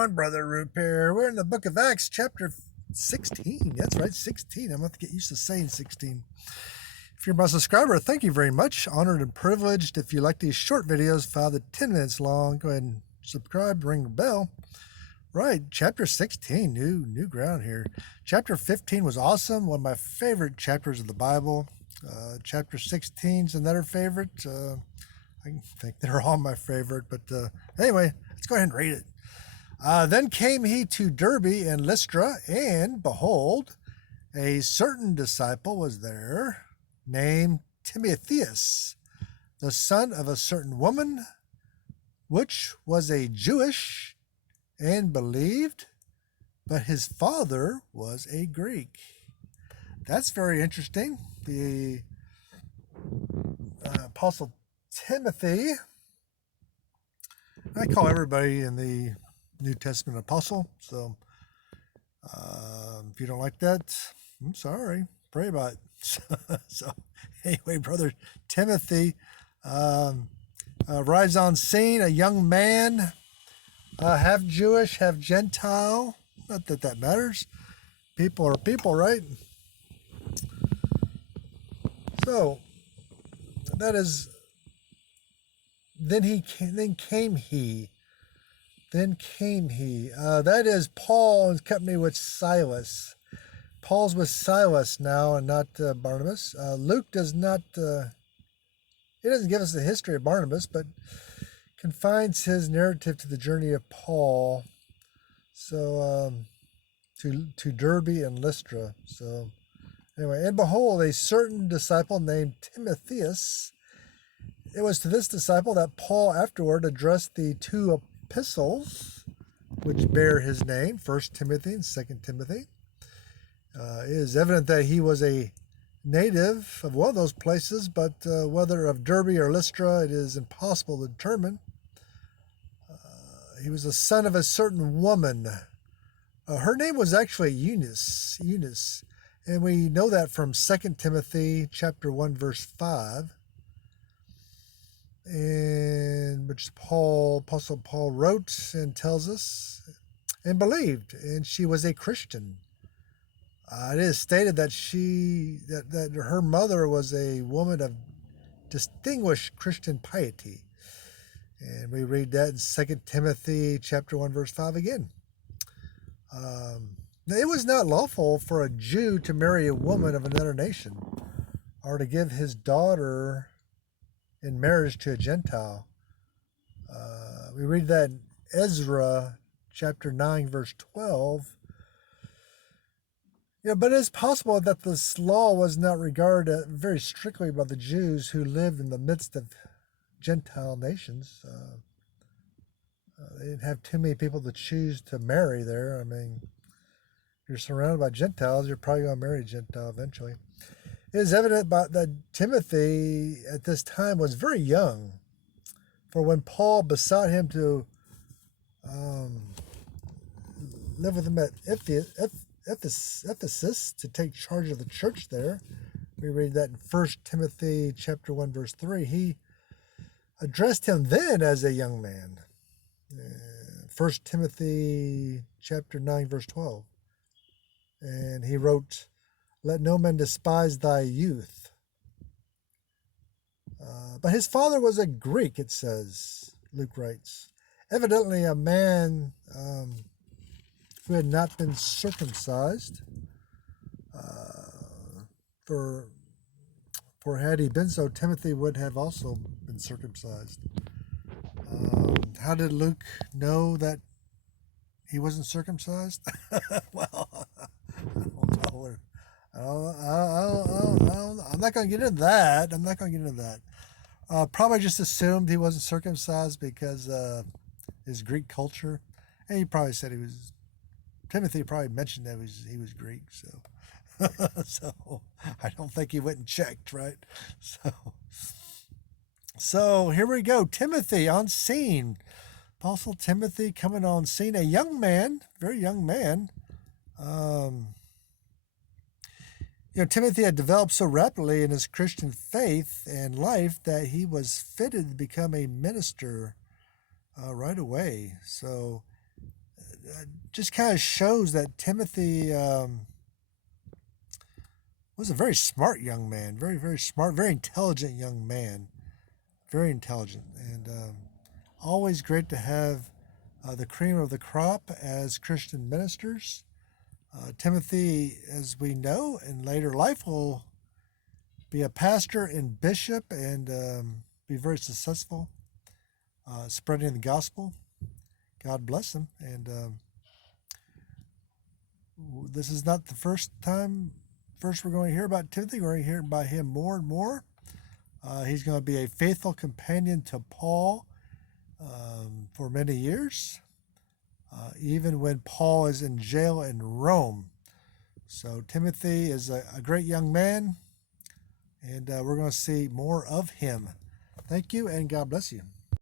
going, Brother Roop here? We're in the book of Acts, chapter 16. That's right, 16. I'm going to have to get used to saying 16. If you're my subscriber, thank you very much. Honored and privileged. If you like these short videos, 5 to 10 minutes long, go ahead and subscribe, ring the bell. Right, chapter 16, new ground here. Chapter 15 was awesome, one of my favorite chapters of the Bible. Chapter 16 is another favorite. I think they're all my favorite, but anyway, let's go ahead and read it. Then came he to Derbe and Lystra, and behold, a certain disciple was there, named Timotheus, the son of a certain woman, which was a Jewish, and believed, but his father was a Greek. That's very interesting. The Apostle Timothy, I call everybody in the New Testament apostle, so if you don't like that, I'm sorry, pray about it. So anyway, brother Timothy arrives on scene, a young man, half Jewish, half Gentile. Not that that matters. People are people, right? So that is, then came he. That is Paul in company with Silas. Paul's with Silas now and not Barnabas. Luke does not, he doesn't give us the history of Barnabas, but confines his narrative to the journey of Paul. So, to Derbe and Lystra. So, anyway, and behold, a certain disciple named Timotheus. It was to this disciple that Paul afterward addressed the two epistles which bear his name, 1 Timothy and 2 Timothy. It is evident that he was a native of one of those places, but whether of Derbe or Lystra, it is impossible to determine. He was the son of a certain woman. Her name was actually Eunice, and we know that from 2 Timothy chapter 1, verse 5. And which Apostle Paul wrote and tells us, and believed, and she was a Christian. It is stated that that her mother was a woman of distinguished Christian piety, and we read that in 2 Timothy chapter 1, verse 5 again. It was not lawful for a Jew to marry a woman of another nation, or to give his daughter in marriage to a Gentile. We read that in Ezra chapter 9, verse 12. But it's possible that this law was not regarded very strictly by the Jews who lived in the midst of Gentile nations. They didn't have too many people to choose to marry there. I mean, if you're surrounded by Gentiles, you're probably going to marry a Gentile eventually. It is evident that Timothy at this time was very young, for when Paul besought him to live with him at Ephesus to take charge of the church there, we read that in 1 Timothy chapter 1, verse 3. He addressed him then as a young man. 1 Timothy chapter 9, verse 12. And he wrote, "Let no man despise thy youth." But his father was a Greek, it says, Luke writes. Evidently a man who had not been circumcised. For had he been so, Timothy would have also been circumcised. How did Luke know that he wasn't circumcised? Well, I don't know. I'm not going to get into that. Probably just assumed he wasn't circumcised because his Greek culture. And he probably said Timothy probably mentioned that he was Greek, so so I don't think he went and checked, right? So here we go. Timothy on scene. Apostle Timothy coming on scene. A young man, very young man. Timothy had developed so rapidly in his Christian faith and life that he was fitted to become a minister right away. So just kind of shows that Timothy was a very smart young man, very, very smart, very intelligent young man, very intelligent, and always great to have the cream of the crop as Christian ministers. Timothy, as we know, in later life will be a pastor and bishop and be very successful spreading the gospel. God bless him. And this is not the first we're going to hear about Timothy. We're going to hear about him more and more. He's going to be a faithful companion to Paul for many years, even when Paul is in jail in Rome. So Timothy is a great young man, and we're going to see more of him. Thank you, and God bless you.